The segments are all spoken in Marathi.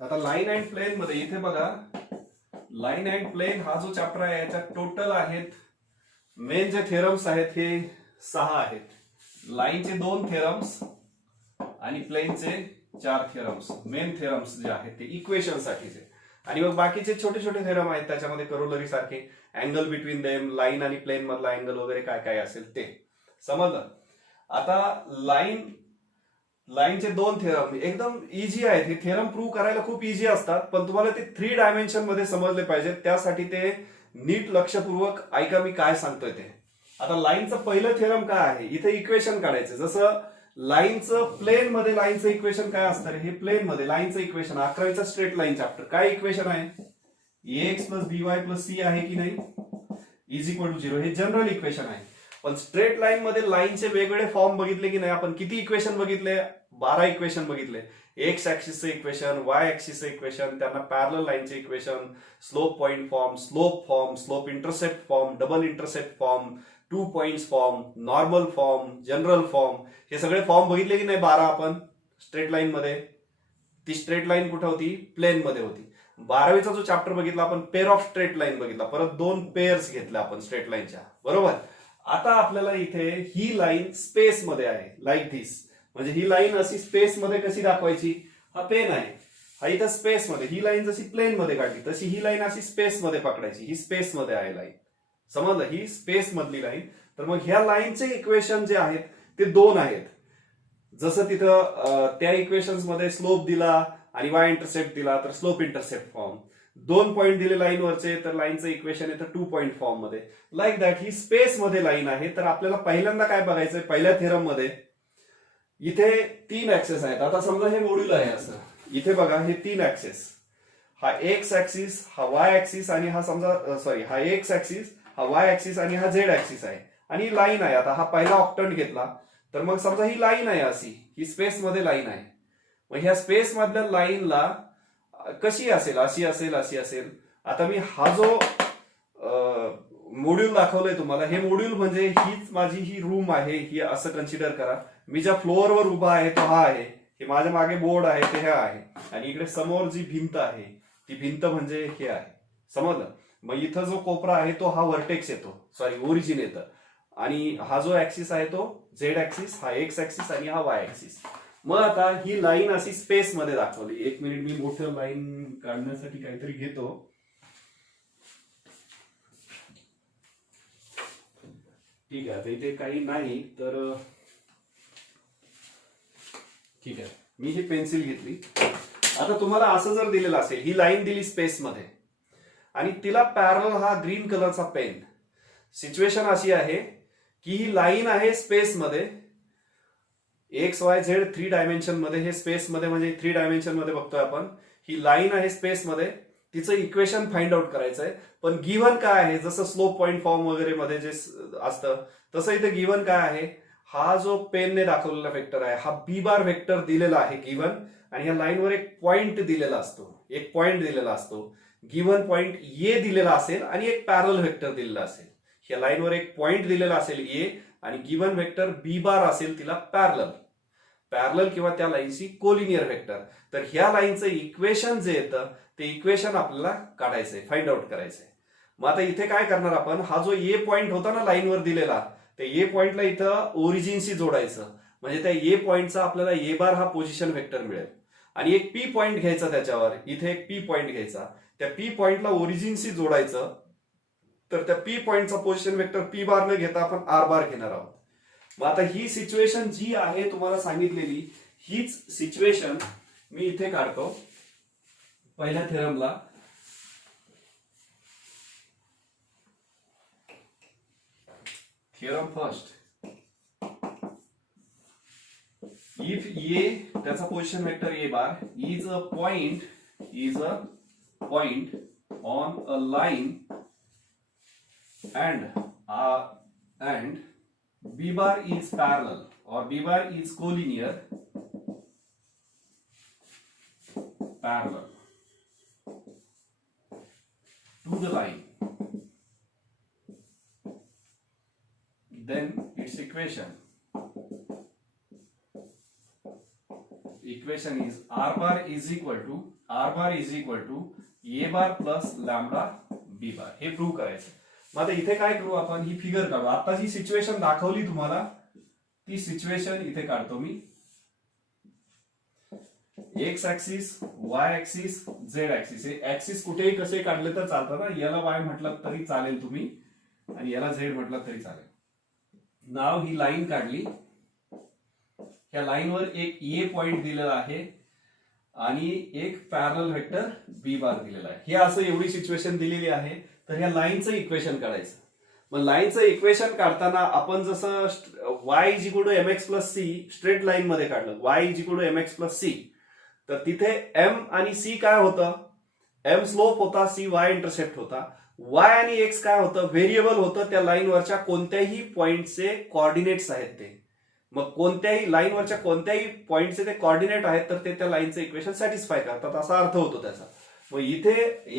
आता लाईन अँड प्लेन मध्ये इथे बघा, लाईन अँड प्लेन हा जो चॅप्टर आहे याच्यात टोटल आहेत मेन जे थेरम्स आहेत हे 6 आहेत. लाईनचे 2 थेरम्स आणि प्लेनचे 4 थेरम्स, मेन थेरम्स जे आहेत ते इक्वेशन साठीचे. आणि मग बाकीचे छोटे छोटे थेरम आहेत त्याच्यामध्ये करोलरी सारखे, अँगल बिटवीन देम, लाईन आणि प्लेन मधला अँगल वगैरे काय काय असेल ते समजलं. आता लाईनचे 2 थेरम एकदम इझी आहेत. हे थेरम प्रूव्ह करायला खूप इझी असतात, पण तुम्हाला ते 3 डायमेन्शन मध्ये समजले पाहिजेत. त्यासाठी ते नीट लक्षपूर्वक ऐका मी काय सांगतोय ते. आता लाईनचं पहिलं थेरम काय आहे, इथे इक्वेशन काढायचं. जसं लाईनचं प्लेन मध्ये लाईनचं इक्वेशन काय असतं रे, हे प्लेन मध्ये लाईनचं इक्वेशन 11वीचा स्ट्रेट लाईन चॅप्टर काय इक्वेशन आहे, ax plus by plus c आहे की नाही, इज इक्वल टू 0. हे जनरल इक्वेशन आहे. पण स्ट्रेट लाईन मध्ये लाईनचे वेगवेगळे फॉर्म बघितले की नाही आपण, किती इक्वेशन बघितले, 12 इक्वेशन बघितले. एक्स ऍक्सिसचे इक्वेशन, वाय ऍक्सिसचे इक्वेशन, त्यांना पॅरलल लाईनचे equation, slope point form, slope intercept form, double intercept form, 2 points form, normal form, general form, हे सगळे फॉर्म बघितले की नाही 12 आपण स्ट्रेट लाईन मध्ये. ती स्ट्रेट लाईन कुठे होती, प्लेन मध्ये होती. 12वीचा जो चॅप्टर बघितला आपण पेअर ऑफ स्ट्रेट लाईन बघितला, परत 2 पेअर्स घेतल्या आपण स्ट्रेट लाईनच्या, बरोबर. आता आपल्याला इथे ही लाईन स्पेस मध्ये आहे, लाईक धिस. म्हणजे ही लाईन अशी स्पेस मध्ये कशी दाखवायची, हा पेन आहे, हा इथं स्पेस मध्ये. ही लाईन जशी प्लेन मध्ये काढली तशी ही लाईन अशी स्पेस मध्ये पकडायची. ही स्पेस मध्ये आहे लाईन, समजलं, ही स्पेस मधली लाईन. तर मग ह्या लाईनचे इक्वेशन जे आहेत ते 2 आहेत. जसं तिथं त्या इक्वेशन्स मध्ये स्लोप दिला आणि वाय इंटरसेप्ट दिला तर स्लोप इंटरसेप्ट फॉर्म, 2 पॉईंट दिले लाईनवरचे तर लाईनचं इक्वेशन येतं 2 पॉईंट फॉर्म मध्ये. लाईक दॅट ही स्पेस मध्ये लाईन आहे. तर आपल्याला पहिल्यांदा काय बघायचंय, पहिल्या थेरम मध्ये इथे 3 ऍक्सेस आहेत. आता समजा हे मॉड्यूल आहे असं, इथे बघा हे 3 ऍक्सेस, हा एक्स ऍक्सिस, हा वाय ऍक्सिस आणि हा समजा सॉरी हा एक्स ऍक्सिस, हा वाय ऍक्सिस आणि हा झेड ऍक्सिस आहे. आणि लाईन आहे. आता हा पहिला ऑक्टंट घेतला तर मग समजा ही लाईन आहे अशी, ही स्पेस मध्ये लाईन आहे. मग ह्या स्पेस मधल्या लाईनला कशी असेल, अशी असेल, अशी असेल. आता मी हा जो मॉड्यूल दाखवलंय तुम्हाला, हे मॉड्यूल म्हणजे हीच माझी ही रूम आहे, ही असं कन्सिडर करा. मी ज्या फ्लोअरवर उभा आहे तो हा आहे, हे माझ्या मागे बोर्ड आहे ते हे आहे, आणि इकडे समोर जी भिंत आहे ती भिंत म्हणजे हे आहे, समजलं. मग इथं जो कोपरा आहे तो हा व्हर्टेक्स येतो, सॉरी ओरिजिन येतं. आणि हा जो ऍक्सिस आहे तो झेड ऍक्सिस, हा एक्स ऍक्सिस आणि हा वाय ऍक्सिस. मग आता ही लाईन अशी स्पेस मध्ये दाखवली. 1 मिनिट, मी मोठं लाईन काढण्यासाठी काहीतरी घेतो. ठीक आहे, आता इथे काही नाही तर ठीक आहे, मी ही पेन्सिल घेतली. आता तुम्हाला असं जर दिलेलं असेल, ही लाईन दिली स्पेस मध्ये आणि तिला पॅरल हा ग्रीन कलरचा पेन. सिच्युएशन अशी आहे की ही लाईन आहे स्पेस मध्ये, एक्स वाय झेड 3 डायमेन्शन मध्ये, हे स्पेस मध्ये म्हणजे 3 डायमेन्शन मध्ये बघतोय आपण. ही लाईन आहे स्पेस मध्ये, तिचं इक्वेशन फाइंड आउट करायचंय. पण गिव्हन काय आहे, जसं स्लोप पॉइंट फॉर्म वगैरे मध्ये जे असतं तसं इथे गिव्हन काय आहे, हा जो पेनने दाखवलेला वेक्टर आहे हा बी बार वेक्टर दिलेला आहे गिव्हन. आणि ह्या लाईनवर एक पॉइंट दिलेला असतो, एक पॉइंट दिलेला असतो. गिव्हन पॉइंट ए दिलेला असेल आणि एक पॅरल वेक्टर दिलेला असेल. ह्या लाईनवर एक पॉइंट दिलेला असेल ए आणि गिव्हन वेक्टर बी बार असेल तिला पॅरलल किंवा त्या लाईनची कोलिनियर वेक्टर. तर ह्या लाईनचं इक्वेशन जे येतं ते इक्वेशन आपल्याला काढायचंय, फाइंड आउट करायचंय. मग आता इथे काय करणार आपण, हा जो ए पॉइंट होता ना लाईनवर दिलेला, ते ए पॉइंटला इथं ओरिजिनशी जोडायचं. म्हणजे त्या ए पॉइंटचा आपल्याला ए बार हा पोझिशन वेक्टर मिळेल. आणि एक पी पॉइंट घ्यायचा त्याच्यावर, इथे एक पी पॉइंट घ्यायचा, त्या पी पॉइंटला ओरिजिनशी जोडायचं. तर त्या पी पॉइंटचा पोझिशन वेक्टर पी बार न घेता आपण आर बार घेणार आहोत. मग आता ही सिच्युएशन जी आहे तुम्हाला सांगितलेली, हीच सिच्युएशन मी इथे काढतो पहिल्या थेरमला. थेरम फर्स्ट, इफ ए त्याचा position vector A bar is a point on a line and B bar is parallel or B bar is collinear parallel to the line, then its equation equation is R bar is equal to A bar plus lambda B bar. हे प्रूव्ह करायचं. मग आता इथे काय करू आपण, ही फिगर काढू. आता जी सिच्युएशन दाखवली तुम्हाला ती सिच्युएशन इथे काढतो मी. X axis, Y axis, Z axis. हे ऍक्सिस कुठेही कसे काढले तर चालतं ना. याला वाय म्हटलं तरी चालेल तुम्ही आणि याला झेड म्हटलं तरी चालेल. नाव ही लाईन काढली. या लाईनवर एक ए पॉइंट दिलेला आहे आणि एक पॅरल वेक्टर बी बार दिलेला आहे. हे असं एवढी सिच्युएशन दिलेली आहे. तर या लाईनचं इक्वेशन काढायचं. मग लाईनचं इक्वेशन काढताना आपण जसं y is equal to mx plus C straight line मध्ये काढलं, y is equal to mx plus C, तर तिथे m आणि c काय होतं, m स्लोप होता, c y इंटरसेप्ट होता. y आणि x काय होतं, व्हेरिएबल होतं. त्या लाईनवरच्या कोणत्याही पॉइंटचे कॉर्डिनेट्स आहेत ते. मग कोणत्याही लाईनवरच्या कोणत्याही पॉइंटचे ते कॉर्डिनेट आहेत तर ते त्या लाईनचं इक्वेशन सॅटिस्फाय करतात असा अर्थ होतो त्याचा. मग इथे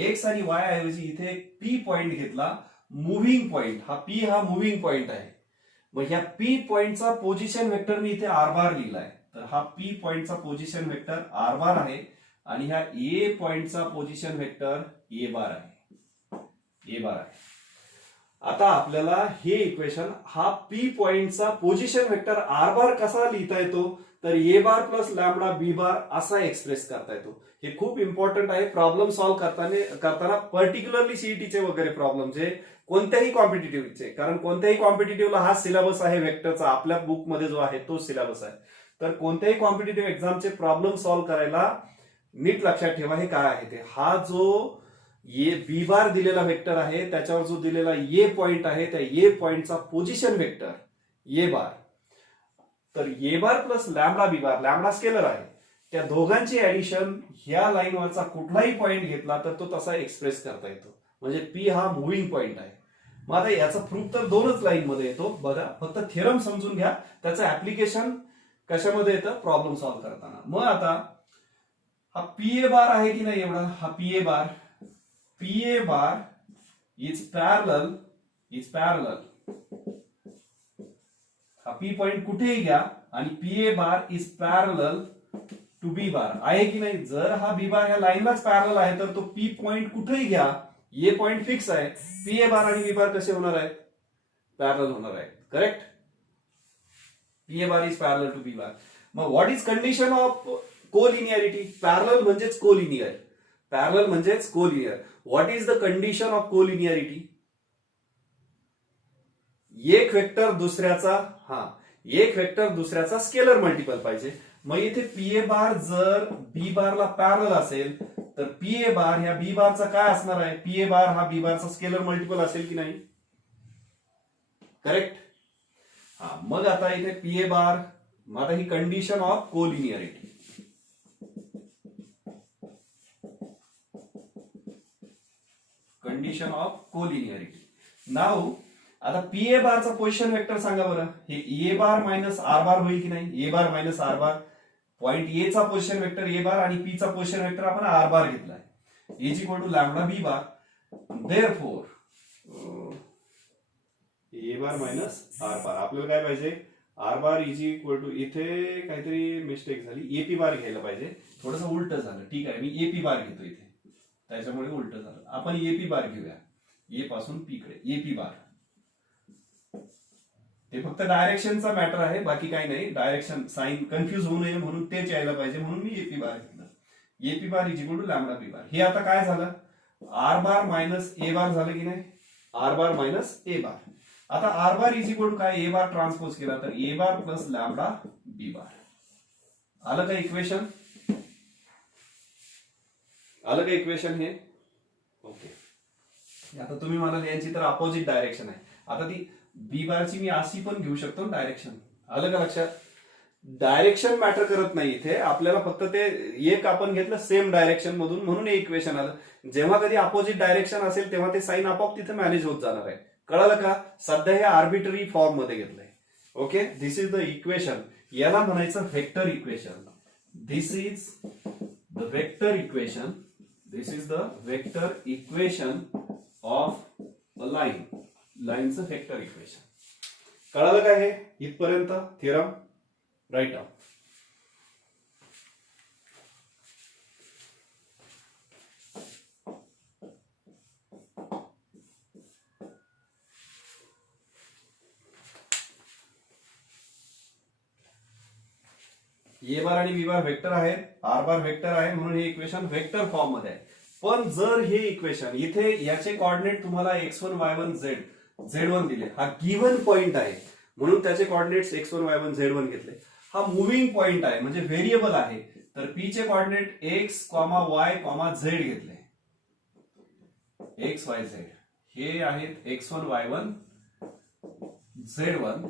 एक्स आणि वाय ऐवजी इथे पी पॉइंट घेतला, मुव्हिंग पॉइंट. हा पी हा मुव्हिंग पॉइंट आहे. मग ह्या पी पॉइंटचा पोझिशन वेक्टर मी इथे आर बार लिहिलाय. तर हा पी पॉइंटचा पोझिशन वेक्टर आर बार आहे आणि ह्या ए पॉइंटचा पोझिशन वेक्टर ए बार आहे. आता आपल्याला हे इक्वेशन हा पी पॉइंटचा पोझिशन वेक्टर आर बार कसा लिहिता येतो, तर A bar plus lambda B बार असा एक्सप्रेस करता येतो. हे खूप इम्पॉर्टंट आहे प्रॉब्लेम सॉल्व्ह करताना पर्टिक्युलरली सीईटीचे वगैरे प्रॉब्लेम जे कोणत्याही कॉम्पिटिटिव्हचे, कारण कोणत्याही कॉम्पिटिटिव्हला हा सिलेबस आहे वेक्टरचा, आपल्या बुकमध्ये जो आहे तो सिलेबस आहे. तर कोणत्याही कॉम्पिटिटिव्ह एक्झामचे प्रॉब्लेम सॉल्व्ह करायला नीट लक्षात ठेवा हे काय आहे ते. हा जो ए बी बार दिलेला वेक्टर आहे त्याच्यावर जो दिलेला ए पॉइंट आहे त्या ए पॉइंटचा पोझिशन वेक्टर ए बार. तर A bar plus lambda B bar, lambda scalar आहे, त्या दोघांची ऍडिशन ह्या लाईनवरचा कुठलाही पॉइंट घेतला तर तो तसा एक्सप्रेस करता येतो. म्हणजे पी हा मुव्हिंग पॉइंट आहे. मग आता याचा प्रूफ तर दोनच लाईन मध्ये येतो. बघा फक्त थेरम समजून घ्या, त्याचं ऍप्लिकेशन कशामध्ये येतं, प्रॉब्लेम सॉल्व्ह करताना. मग आता हा पी ए बार आहे की नाही एवढा, हा P A bar is parallel हा पी पॉइंट कुठेही घ्या आणि P A bar is parallel to B bar आहे की नाही. जर हा बी बार ह्या लाईनलाच पॅरलल आहे तर तो पी पॉइंट कुठेही घ्या, ए पॉइंट फिक्स आहे. पी ए बार आणि बी बार कसे होणार आहेत, पॅरलल होणार आहेत. Correct. P A bar is parallel to B bar. मग what is condition of collinearity. Parallel म्हणजेच collinear. What is the condition of collinearity. एक वेक्टर दुसऱ्याचा स्केलर मल्टिपल पाहिजे. मग इथे पी ए बार जर बी बारला पॅरलल असेल तर पी ए बार ह्या बी बारचा काय असणार आहे, पी ए बार हा बी बारचा स्केलर मल्टिपल असेल की नाही. करेक्ट. हा मग आता इथे पी ए बार, मग आता ही कंडिशन ऑफ कोलिनियरिटी. नाव आता पी ए बारचा पोझिशन वेक्टर सांगा बरं. हे ए बार मायनस आर बार होईल की नाही. A bar minus R bar, point A चा पोझिशन वेक्टर ए बार आणि पी चा पोझिशन वेक्टर आपण आर बार घेतलाय. Is equal to lambda B bar. Therefore A bar minus R bar आपल्याला काय पाहिजे, R bar is equal to, इथे काहीतरी मिस्टेक झाली, एपी बार घ्यायला पाहिजे. थोडंसं उलट झालं. ठीक आहे, मी एपी बार घेतो इथे, त्याच्यामुळे उलट झालं. आपण एपी बार घेऊया, ए पासून पी कडे एपी बार. ते फक्त डायरेक्शनचा मॅटर आहे, बाकी काही नाही. डायरेक्शन साइन कन्फ्युज होऊ नये म्हणून तेच यायला पाहिजे, म्हणून मी एपी बार घेतलं. AP bar is equal to lambda B bar. हे आता काय झालं, आर बार मायनस ए बार झालं की नाही, R bar minus A bar. आता R bar is equal to काय, ए बार ट्रान्सपोज केला तर A bar plus lambda B बार. आलं का इक्वेशन, हे. ओके. आता तुम्ही म्हणाल यांची तर अपोजिट डायरेक्शन आहे. आता ती बी बारची मी अशी पण घेऊ शकतो डायरेक्शन. आलं का लक्षात. डायरेक्शन मॅटर करत नाही इथे आपल्याला, फक्त ते एक आपण घेतलं सेम डायरेक्शन मधून म्हणून हे इक्वेशन आलं. जेव्हा कधी अपोजिट डायरेक्शन असेल तेव्हा ते साइन आपोआप तिथे मॅनेज होत जाणार आहे. कळलं का. सध्या हे आर्बिटरी फॉर्म मध्ये घेतलंय. Okay. This is the equation. याला म्हणायचं vector equation. This is the vector equation of a line. लाईनचं व्हेक्टर इक्वेशन. कळालं का हे इथपर्यंत theorem. Write down. A bar आणि बी बार व्हेक्टर आहेत, आर बार व्हेक्टर आहे, म्हणून हे इक्वेशन व्हेक्टर फॉर्म मध्ये आहे. पण जर हे इक्वेशन इथे याचे कॉर्डिनेट तुम्हाला x1 y1 z1 दिले, हा गिव्हन पॉइंट आहे म्हणून त्याचे कॉर्डिनेट्स x1 y1 z1 घेतले. हा मुव्हिंग पॉइंट आहे म्हणजे व्हेरिएबल आहे, तर p चे कॉर्डिनेट x, y, z घेतले. x y z हे आहेत x1 y1 z1.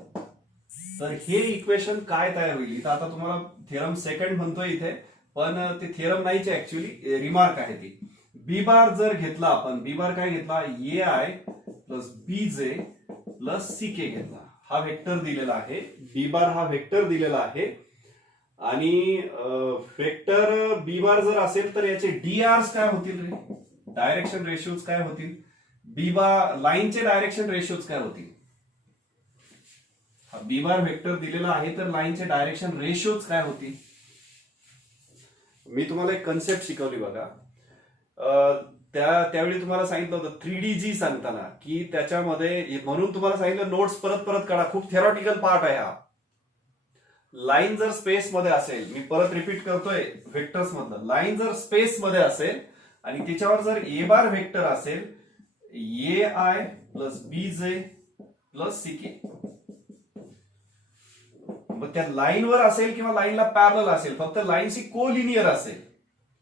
तर हे इक्वेशन काय तयार होईल, तर आता तुम्हाला थेरम सेकंड म्हणतोय इथे, पण ते थेरम नाहीच आहे, ऍक्च्युअली रिमार्क आहे ती. बी बार जर घेतला आपण, बी बार काय घेतला, ए I plus B J plus C के घेतला. हा वेक्टर दिलेला आहे, बी बार हा वेक्टर दिलेला आहे. आणि वेक्टर बी बार जर असेल तर याचे डी आर्स काय होतील रे, डायरेक्शन रेशिओज काय होतील, बी बार लाईनचे डायरेक्शन रेशिओज काय होतील. हा बी बार वेक्टर दिलेला आहे तर लाईनचे डायरेक्शन रेशिओज काय होतील. मी तुम्हाला एक कन्सेप्ट शिकवली बघा, त्यावेळी तुम्हाला सांगितलं होतं 3D सांगताना की त्याच्यामध्ये, म्हणून तुम्हाला सांगितलं नोट्स परत परत काढा, खूप थेरॉटिकल पार्ट आहे हा. लाईन जर स्पेस मध्ये असेल, मी परत रिपीट करतोय व्हेक्टर्स मधलं, लाईन जर स्पेस मध्ये असेल आणि त्याच्यावर जर ए बार व्हेक्टर असेल, ए I plus B J plus C के, मग त्या लाईनवर असेल किंवा लाईनला पॅरलल असेल, फक्त लाईनशी कोलिनियर असेल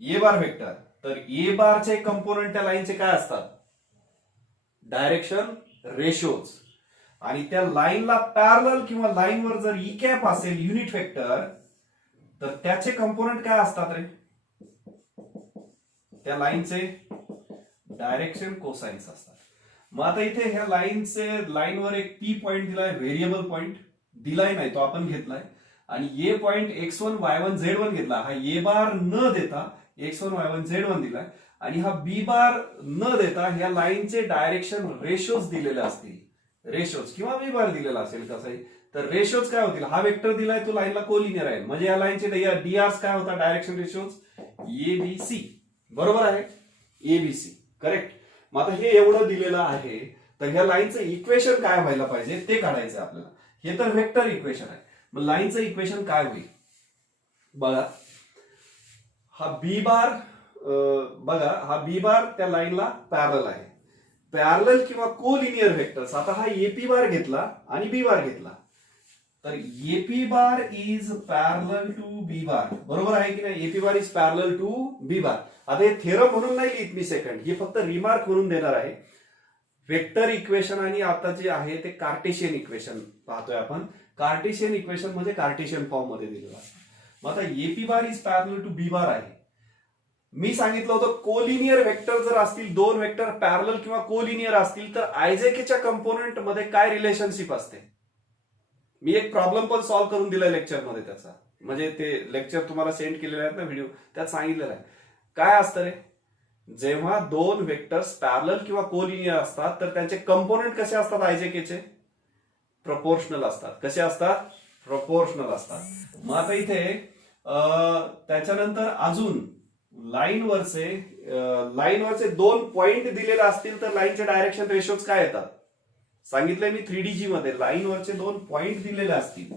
ए बार व्हेक्टर, तर ए बारचे कंपोनंट त्या लाईनचे काय असतात, डायरेक्शन रेशोज. आणि त्या लाईनला पॅरलल किंवा लाईनवर जर ई कॅप असेल युनिट व्हेक्टर, तर त्याचे कंपोनंट काय असतात रे, त्या लाईनचे डायरेक्शन कोसाइन्स असतात. मग आता इथे ह्या लाईनवर एक पी पॉइंट दिलाय, व्हेरिएबल पॉइंट दिलाय नाही, तो आपण घेतलाय. आणि ए पॉइंट x1 y1 z1 घेतला, हा ए बार न देता x1 y1 z1 दिलाय. आणि हा बी बार न देता ह्या लाईनचे डायरेक्शन रेशोज दिलेले असतील, रेशोज किंवा बी बार दिलेला असेल कसंही, तर रेशोज काय होतील, हा वेक्टर दिलाय तो लाईनला कोलिनियर आहे, म्हणजे या लाईनचे डी आर्स काय होता, direction ratios A B C. बरोबर आहे, ए बी सी करेक्ट. मग आता हे एवढं दिलेलं आहे, तर ह्या लाईनचं इक्वेशन काय व्हायला पाहिजे ते काढायचं आपल्याला. हे तर वेक्टर इक्वेशन आहे, मग लाईनचं इक्वेशन काय होईल बघा. हा बी बार, बघा हा बी बार त्या लाईनला पॅरलल आहे, पॅरलल किंवा कोलिनियर व्हेक्टर्स. आता हा एपी बार घेतला आणि बी बार घेतला, तर AP bar is parallel to B bar, बरोबर आहे की नाही, AP bar is parallel to B bar. आता हे थेरम म्हणून नाही लिहित मी सेकंड, हे फक्त रिमार्क म्हणून देणार आहे. वेक्टर इक्वेशन आणि आता जे आहे ते कार्टेशियन इक्वेशन पाहतोय आपण. कार्टेशियन इक्वेशन म्हणजे कार्टेशियन फॉर्म मध्ये दिलेलं आहे. मग आता AP bar is parallel to B bar आहे. मी सांगितलं होतं कोलिनियर वेक्टर जर असतील, दोन वेक्टर पॅरलल किंवा कोलिनियर असतील, तर आयजेकेच्या कंपोनंट मध्ये काय रिलेशनशिप असते. मी एक प्रॉब्लेम पण सॉल्व्ह करून दिलाय लेक्चरमध्ये त्याचा, म्हणजे ते लेक्चर तुम्हाला सेंड केलेले आहेत ना व्हिडिओ, त्यात सांगितलेलं आहे. काय असतं रे, जेव्हा दोन वेक्टर्स पॅरलल किंवा कोलिनियर असतात तर त्यांचे कंपोनंट कसे असतात, आयजेकेचे प्रपोर्शनल असतात. कसे असतात, प्रपोर्शनल असतात. मग आता इथे त्याच्यानंतर अजून लाईनवरचे दोन पॉइंट दिलेले असतील तर लाईनचे डायरेक्शन रेशोज काय येतात, सांगितलंय मी 3D मध्ये. लाईनवरचे दोन पॉइंट दिलेले असतील,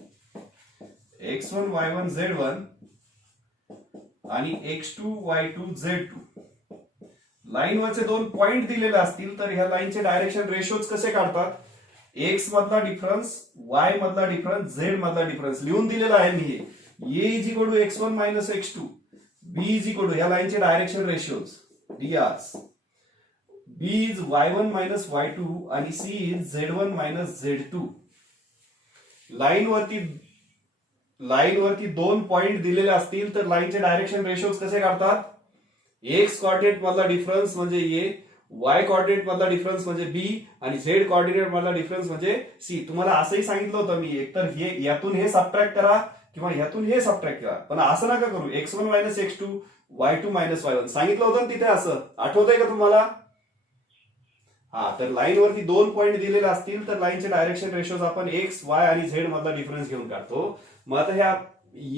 x1 y1 z1 आणि x2 y2 z2. लाईनवरचे दोन पॉइंट दिलेले असतील तर ह्या लाईनचे डायरेक्शन रेशोज कसे काढतात, x मधला डिफरन्स, y मधला डिफरन्स, z मधला डिफरन्स लिहून दिलेला आहे मी. हे a is equal to x1 minus x2, b is equal to ह्या लाईनचे direction ratios drs, b is y1 minus y2 आणि c is z1 minus z2. लाईनवरती दोन पॉइंट दिलेले असतील तर लाईनचे डायरेक्शन रेशोज कसे काढतात, एक्स कोऑर्डिनेट मधला डिफरन्स म्हणजे ए, वाय कोऑर्डिनेट मधला डिफरन्स म्हणजे बी आणि झेड कोऑर्डिनेट मधला डिफरन्स म्हणजे सी. तुम्हाला असंही सांगितलं होतं मी, एकतर हे यातून हे सबट्रॅक्ट करा किंवा यातून हे सबट्रॅक्ट करा, पण असं नका करू x1 minus x2 y2 minus y1 सांगितलं होतं ना तिथे. असं आठवतंय का तुम्हाला. हा, तर लाईनवरती दोन पॉइंट दिलेले असतील तर लाईनचे डायरेक्शन रेशोज आपण एक्स, वाय आणि झेड मधला डिफरन्स घेऊन काढतो. मग आता ह्या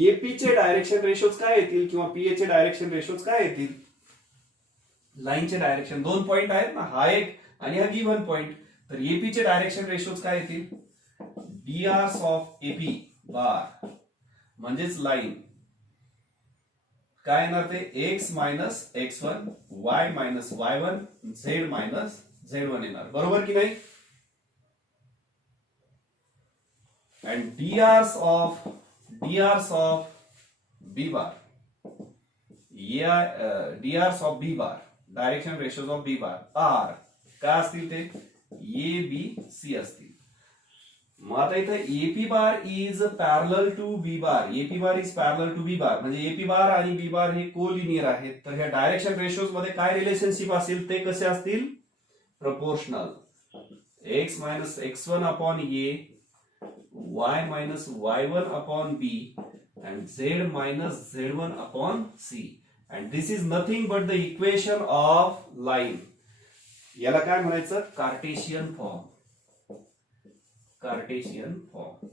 एपी चे डायरेक्शन रेशोज काय येतील किंवा पीए चे डायरेक्शन रेशोज काय येतील, लाईनचे डायरेक्शन दोन पॉइंट आहेत ना, हा एक आणि हा गिव्हन पॉइंट, तर एपी चे डायरेक्शन रेशोज काय येतील, डीआर्स ऑफ एपी बार म्हणजेच लाईन काय येणार ते x minus x1 y minus y1 z minus z1 येणार, बरोबर की नाही? and drs of b bar drs of b bar direction ratios of b bar are काय असतील ते ए बी सी असतील. मग आता इथे AP bar is parallel to B bar, AP bar is parallel to B bar म्हणजे एपी बार आणि बी बार हे कोलिनियर आहेत. तर ह्या डायरेक्शन रेशोज मध्ये काय रिलेशनशिप असेल ते कसे असतील? Proportional. X minus x1 upon A, y minus y1 upon b and z minus z1 upon c, and this is nothing but the equation of line. याला काय म्हणायचं? Cartesian form. कार्टेशियन फॉर्म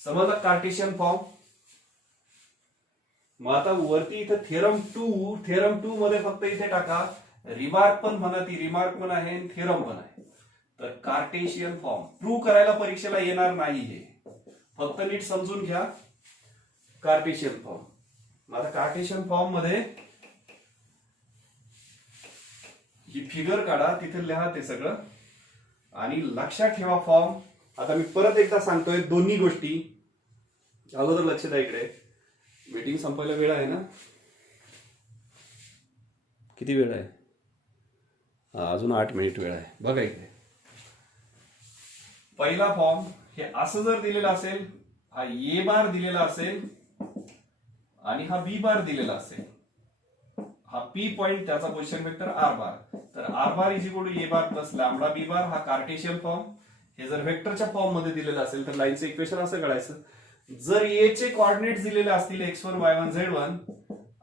समजलं? Cartesian form. मग आता वरती इथे थेरम टू मध्ये फक्त इथे टाका, रिमार्क पण म्हणा, ती रिमार्क पण आहे आणि थेरम पण आहे. तर कार्टेशियन फॉर्म प्रूव्ह करायला परीक्षेला येणार नाही, हे फक्त नीट समजून घ्या. Cartesian form. मग आता कार्टेशियन फॉर्म मध्ये ही फिगर काढा, तिथे लिहा ते सगळं आणि लक्षात ठेवा फॉर्म. आता मी परत एकदा सांगतोय दोन्ही गोष्टी. अगोदर लक्ष द्या इकडे, मीटिंग संपायला वेळ आहे ना? किती वेळ आहे? अजून 8 मिनिट वेळ आहे. बघा इकडे पहिला फॉर्म हे असं जर दिलेला असेल, हा ए बार दिलेला असेल आणि हा बी बार दिलेला असेल, हा पी पॉइंट त्याचा पोझिशन वेक्टर आर बार, तर R bar is equal to A bar plus lambda B bar, हा कार्टेशियन फॉर्म. हे जर वेक्टरच्या फॉर्म मध्ये दिलेलं असेल तर लाईनचं इक्वेशन असं काढायचं. जर ए चे कोऑर्डिनेट दिलेले असतील x1 y1 z1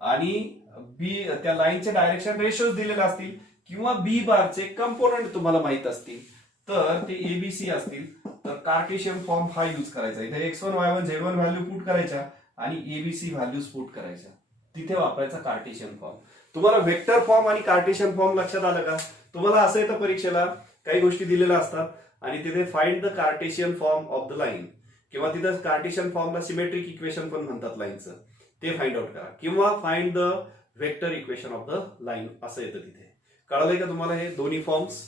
आणि बी त्या लाईनचे डायरेक्शन रेशोज दिलेले असतील किंवा बी बारचे कंपोनंट तुम्हाला माहित असतील तर ते एबीसी असतील, तर कार्टेशियन फॉर्म हा यूज करायचा. इथे x1 y1 z1 value put करायच्या आणि एबीसी व्हॅल्यूज पुट करायच्या, तिथे वापरायचा कार्टेशियन फॉर्म. तुम्हाला वेक्टर फॉर्म आणि कार्टेशियन फॉर्म लक्षात आलं का? तुम्हाला असं येतं परीक्षेला, काही गोष्टी दिलेल्या असतात आणि तिथे find the Cartesian form of the line, किंवा तिथे कार्टेशियन फॉर्मला सिमेट्रिक इक्वेशन पण म्हणतात लाईनचं, ते फाइंड आउट करा, किंवा find the vector equation of the line असं येतं तिथे. कळलंय का तुम्हाला? हे दोन्ही फॉर्म्स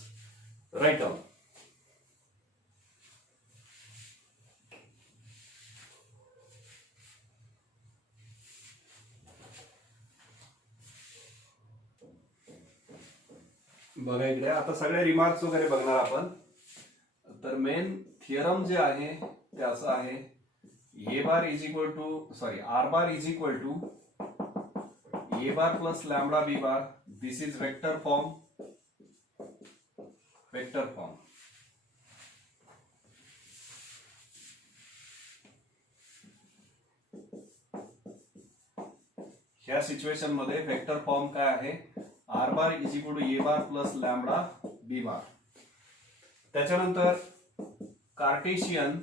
राईट डाऊन. बघा इकडे आता सगळे रिमार्क्स वगैरे बघणार आपण. तर मेन थिअरम जे आहे ते असं आहे, A bar is equal to R bar is equal to A bar plus lambda B bar. This is vector form. Vector form. ह्या सिच्युएशन मध्ये वेक्टर फॉर्म काय आहे? R bar is equal to A bar plus lambda B bar. त्याच्यानंतर कार्टेशियन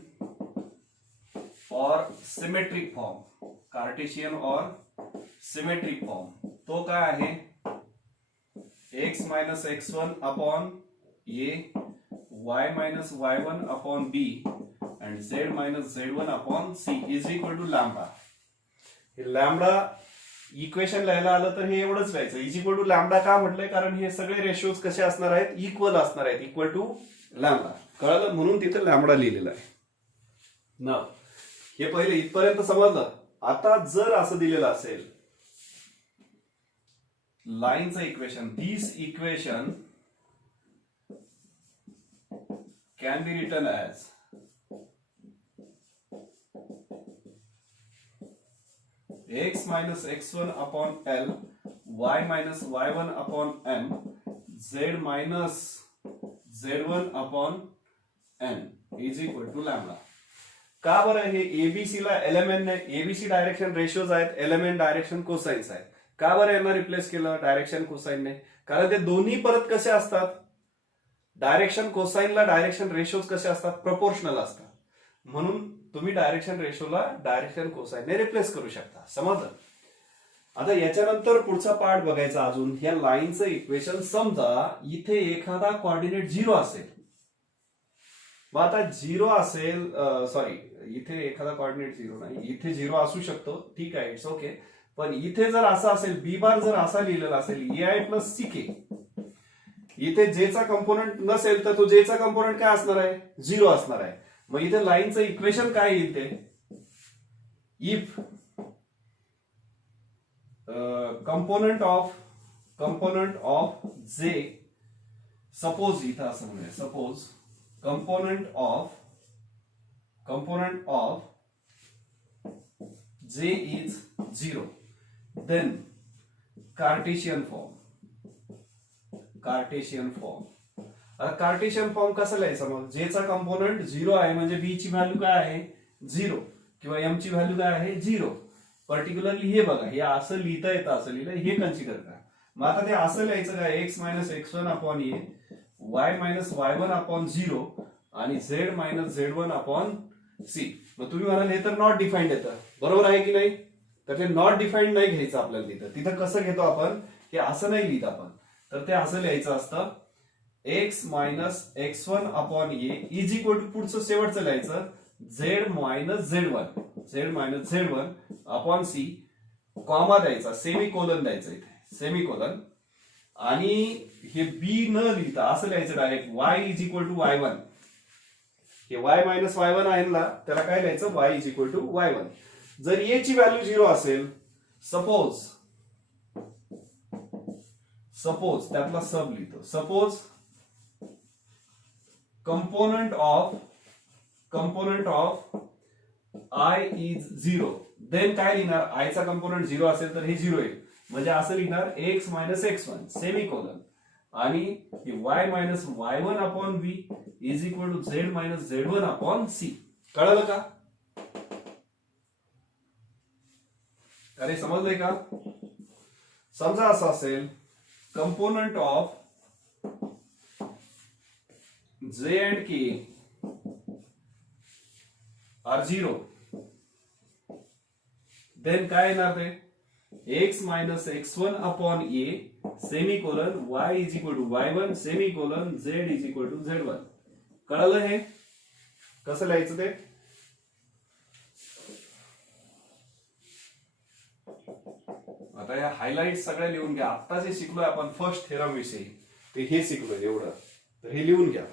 और सिमेट्रिक फॉर्म. कार्टेशियन और सिमेट्रिक फॉर्म तो काय आहे? X minus x1 upon A, y minus y1 upon B and z minus z1 upon C is equal to lambda. हे लॅम्बडा इक्वेशन लिहायला आलं तर हे एवढंच लिहायचं, इज इक्वल टू लॅम्बडा. का म्हटलंय? कारण हे सगळे रेशोज कसे असणार आहेत? इक्वल असणार आहेत, इक्वल टू लॅम्बडा. कळलं? म्हणून तिथे लॅम्बडा लिहिलेला आहे ना. हे पहिले इथपर्यंत समजलं. आता जर असं दिलेलं असेल लाईनचं equation, this equation can be written as x minus x1 upon L, y minus y1 upon m, z minus z1 upon n is equal to lambda. का बरं? हे एबीसी ला एलिमेंट नाही, एबीसी डायरेक्शन रेशियोज आहेत, एलिमेंट डायरेक्शन कोसाइन्स आहेत. का बरं यांना रिप्लेस केलं डायरेक्शन कोसाइन ने? कारण ते दोन्ही परत कसे असतात? डायरेक्शन कोसाइनला डायरेक्शन रेशियोज कसे असतात? प्रपोर्शनल असतात. म्हणून तुम्ही डायरेक्शन रेशोला डायरेक्शन कोसाइनने रिप्लेस करू शकता. समजलं? आता याच्यानंतर पुढचा पार्ट बघायचा अजून. ह्या लाईनचं इक्वेशन समजा इथे एखादा कोऑर्डिनेट 0 असेल. मग आता 0 असेल, इथे एखादा कोऑर्डिनेट 0 नाही, इथे 0 असू शकतो, ठीक आहे, इट्स ओके. पण इथे जर असं असेल, बी बार जर असा लिहिलेला असेल AI प्लस CK, इथे जेचा कंपोनंट नसेल तर तो जेचा कंपोनंट काय असणार आहे, 0 असणार आहे. मग इथे लाईनचं इक्वेशन काय येईल ते, if component of J, suppose इथं असं म्हणूया, suppose component of J is 0, then Cartesian form. Cartesian form कसं लिहायचं मग, जेचा कंपोनंट 0 आहे म्हणजे बी ची व्हॅल्यू काय आहे 0, किंवा एम ची व्हॅल्यू काय आहे 0. पर्टिक्युलरली हे बघा, हे असं लिहिता येतं, असं लिहिलं, हे कन्सिडर करा. मग आता ते असं लिहायचं काय, x minus x1 upon A, y minus y1 upon 0 आणि z minus z1 upon C. मग तुम्ही म्हणाल हे तर नॉट डिफाईन्ड येतं, बरोबर आहे की नाही. तर ते नॉट डिफाईन्ड नाही घ्यायचं आपल्याला तिथं कसं घेतो आपण, हे असं नाही लिहित आपण, तर ते असं लिहायचं असतं, x minus x1 upon A is equal to पुढचं शेवटचं लिहायचं z minus z1 upon C, comma द्यायचा, सेमीकोलन द्यायचा इथे, सेमीकोलन. आणि हे बी न लिहिता असं लिहायचं direct y is equal to y1. हे y मायनस y1 आहे ना, त्याला काय लिहायचं, y is equal to y1. जर a ची व्हॅल्यू 0 असेल, सपोज त्यातला सब लिहितो, suppose component of I is 0, then काय लिहिणार, I चा कंपोनंट 0 असेल तर हे 0 येईल, म्हणजे असं लिहिणार x मायनस x1 सेमीकोलन, आणि y minus y1 upon b is equal to z minus z1 upon c. कळलं का, अरे समजलंय का. समजा असं असेल, component of J and K are 0, then काय येणार ते, x minus x1 upon A semicolon y is equal to y1 semicolon z is equal to z1. कळलं हे कसं लिहायचं ते. आता या हायलाइट सगळ्या लिहून घ्या. आता जे शिकलोय आपण फर्स्ट थेरम विषयी, ते हे शिकलोय एवढं, तर हे लिहून घ्या.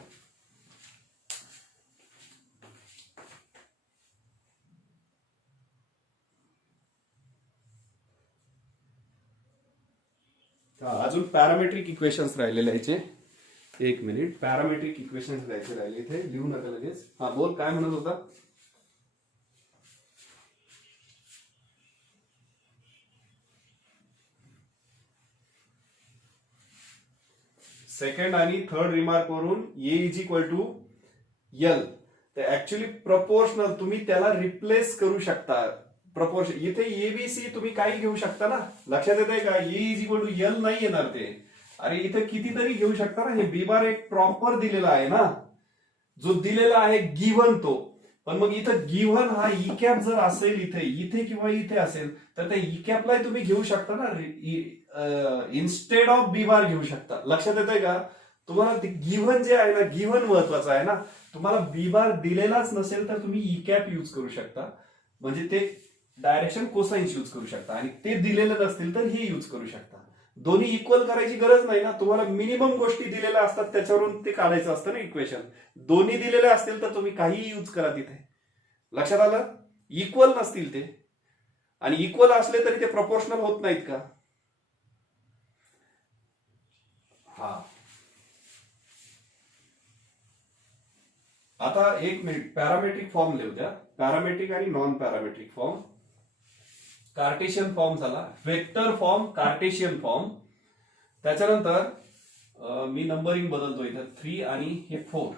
अजून पॅरामेट्रिक इक्वेशन्स राहिलेले याचे, एक मिनिट, पॅरामेट्रिक इक्वेशन्स द्यायचे राहिले इथे, लिहू नका लगेच. हा बोल, काय म्हणत होता. सेकंड आणि थर्ड रिमार्क वरून ए इज इक्वल टू एल, ते ऍक्च्युली प्रपोर्शनल तुम्ही त्याला रिप्लेस करू शकता. प्रपोर्शन इथे एबीसी तुम्ही काही घेऊ शकता ना, लक्षात येते का, ए इज इक्वल टू एल नाही येणार ते. अरे इथे कितीतरी घेऊ शकता ना, हे बी बार एक प्रॉपर दिलेला आहे ना, जो दिलेला आहे गिव्हन तो. पण मग इथं गिव्हन हा ई कॅप जर असेल इथे किंवा इथे असेल, तर त्या ई कॅपला तुम्ही घेऊ शकता ना, इन्स्टेड ऑफ बी बार घेऊ शकता. लक्षात येतंय का तुम्हाला, ते गिव्हन जे आहे ना, गिव्हन महत्वाचं आहे ना. तुम्हाला बी बार दिलेलाच नसेल तर तुम्ही ई कॅप युज करू शकता, म्हणजे ते डायरेक्शन कोसाइन्स यूज करू शकता, आणि ते दिलेलं नसतील तर हे यूज करू शकता. दोन्ही इक्वल करायची गरज नाही ना, तुम्हाला मिनिमम गोष्टी दिलेल्या असतात त्याच्यावरून ते काढायचं असतं ना इक्वेशन. दोन्ही दिलेले असतील तर तुम्ही काहीही यूज करा तिथे. लक्षात आलं, इक्वल नसतील ते, आणि इक्वल असले तरी ते प्रपोर्शनल होत नाहीत का. हा आता एक मिनिट, पॅरामेट्रिक फॉर्म लिहू द्या, पॅरामेट्रिक आणि non parametric form. Cartesian form झाला, वेक्टर फॉर्म, कार्टेशियन फॉर्म. त्याच्यानंतर मी नंबरिंग बदलतो इथं, 3 आणि हे 4,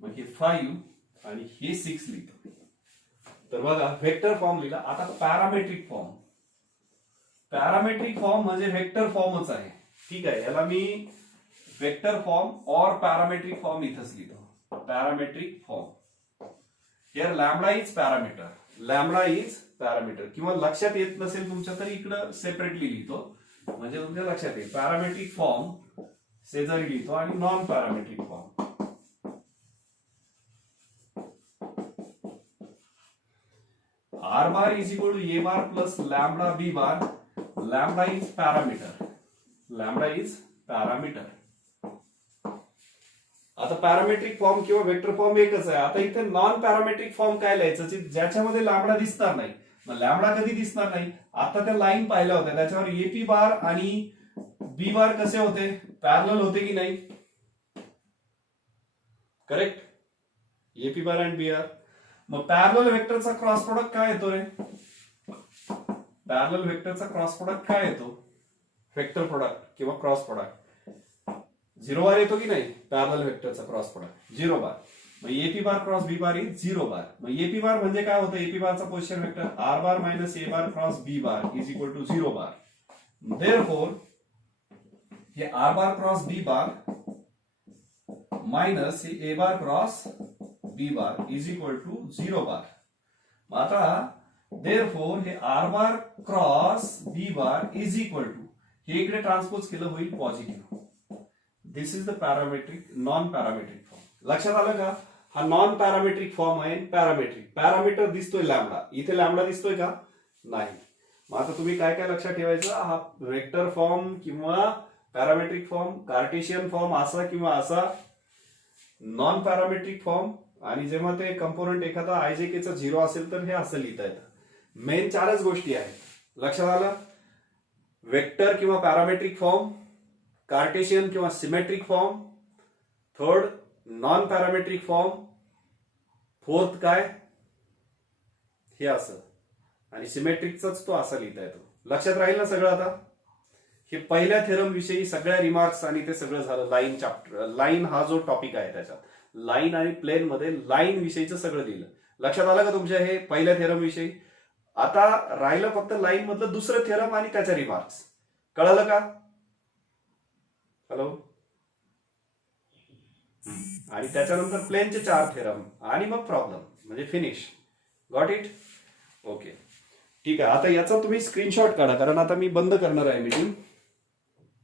मग हे 5 आणि हे 6 लिहितो. तर बघा, वेक्टर फॉर्म लिहिला. आता पॅरामेट्रिक फॉर्म, पॅरामेट्रिक फॉर्म म्हणजे वेक्टर फॉर्मच आहे, ठीक आहे. याला मी वेक्टर फॉर्म और पॅरामेट्रिक फॉर्म इथंच लिहितो. Parametric form, here lambda is parameter, lambda is parameter. किंवा लक्षात येत नसेल तुमच्या तर इकडं सेपरेटली लिहितो, म्हणजे तुमच्या लक्षात येईल. पॅरामेट्रिक फॉर्म शेजारी लिहितो, आणि non parametric form. R bar is equal to A bar plus lambda B bar. Lambda is parameter. Lambda is parameter. आता पॅरामेट्रिक फॉर्म किंवा वेक्टर फॉर्म एकच आहे. आता इथे नॉन पॅरामेट्रिक फॉर्म काय लिहायचं ज्याच्यामध्ये लॅमडा दिसणार नाही. मग लॅमडा कधी दिसणार नाही? आता त्या लाईन पाहिल्या होत्या त्याच्यावर एपी बार आणि बी बार कसे होते? पॅरलल होते की नाही? Correct. AP bar and B are. मग पॅरलल वेक्टरचा क्रॉस प्रोडक्ट काय येतो रे? पॅरलल वेक्टरचा क्रॉस प्रोडक्ट काय येतो? वेक्टर प्रोडक्ट किंवा क्रॉस प्रोडक्ट 0 बार येतो की नाही? पॅरलल वेक्टरचा क्रॉस प्रोडक्ट 0 बार. मग AP bar cross B bar is 0 bar. मग एपी बार म्हणजे काय होतं? एपी बारचा position vector R bar minus A bar cross B bar is equal to 0 bar. Therefore हे R bar cross B bar minus A bar cross B bar is equal to 0 bar. मग आता देअरफॉर हे R bar cross B bar is equal to हे इकडे ट्रान्सपोज केलं होईल positive. This is the parametric non parametric form. लक्षात आलं का? हा नॉन पॅरामेट्रिक फॉर्म आहे. पॅरामेट्रिक पॅरामीटर दिसतोय लॅमडा. इथे लॅमडा दिसतोय का? नाही. मग आता तुम्ही काय काय लक्षात ठेवायचं? हा वेक्टर फॉर्म किंवा पॅरामेट्रिक फॉर्म, कार्टेशियन फॉर्म असा किंवा असा, नॉन पॅरामेट्रिक फॉर्म, आणि जेव्हा ते कंपोनंट एखादा आयजेकेचा 0 असेल तर हे असं लिहिता येतं. मेन 4च गोष्टी आहेत. लक्षात आलं? वेक्टर किंवा पॅरामेट्रिक फॉर्म, कार्टेशियन किंवा symmetric form, third non parametric form, fourth काय? हे असं, आणि सिमेट्रिकचाच तो असा लिहिता येतो. लक्षात राहील ना सगळं? आता हे पहिल्या थेरम विषयी सगळ्या रिमार्क्स आणि ते सगळं झालं. लाईन चॅप्टर, लाईन हा जो टॉपिक आहे त्याच्यात लाईन आणि प्लेन मध्ये लाईन विषयीचं सगळं दिलं. लक्षात आलं का तुमच्या हे पहिल्या थेरम विषयी? आता राहिलं फक्त लाईन मधलं दुसरं थेरम आणि त्याच्या रिमार्क्स. कळलं का? हॅलो? आणि त्याच्यानंतर प्लेनचे 4 थेरम आणि मग प्रॉब्लेम, म्हणजे फिनिश. Got it? ओके, ठीक आहे. आता याचा तुम्ही स्क्रीनशॉट काढा, कारण आता मी बंद करणार आहे मीटिंग.